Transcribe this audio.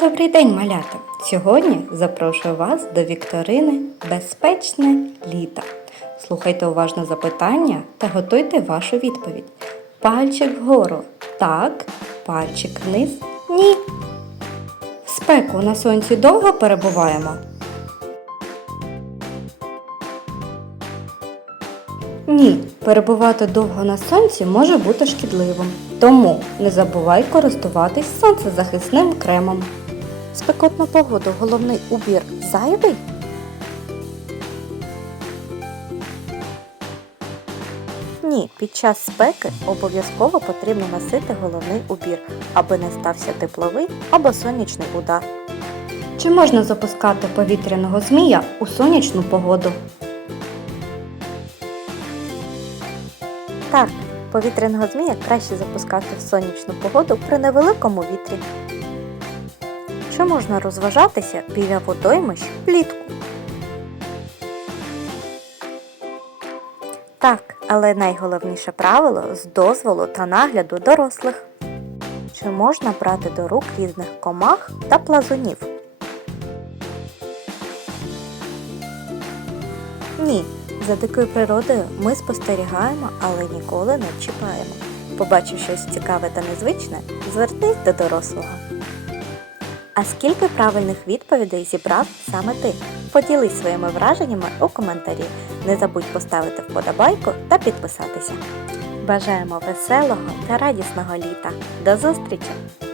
Добрий день, малята! Сьогодні запрошую вас до вікторини Безпечне літо. Слухайте уважно запитання та готуйте вашу відповідь. Пальчик вгору так, пальчик вниз ні. В спеку на сонці довго перебуваємо. Ні, перебувати довго на сонці може бути шкідливим. Тому не забувай користуватись сонцезахисним кремом. Спекотну погоду головний убір зайвий? Ні, під час спеки обов'язково потрібно носити головний убір, аби не стався тепловий або сонячний удар. Чи можна запускати повітряного змія у сонячну погоду? Так, повітряного змія краще запускати в сонячну погоду при невеликому вітрі. Чи можна розважатися біля водоймищ влітку? Так, але найголовніше правило з дозволу та нагляду дорослих. Чи можна брати до рук різних комах та плазунів? Ні, за дикою природою ми спостерігаємо, але ніколи не чіпаємо. Побачив щось цікаве та незвичне, звернись до дорослого. А скільки правильних відповідей зібрав саме ти? Поділись своїми враженнями у коментарі. Не забудь поставити вподобайку та підписатися. Бажаємо веселого та радісного літа. До зустрічі!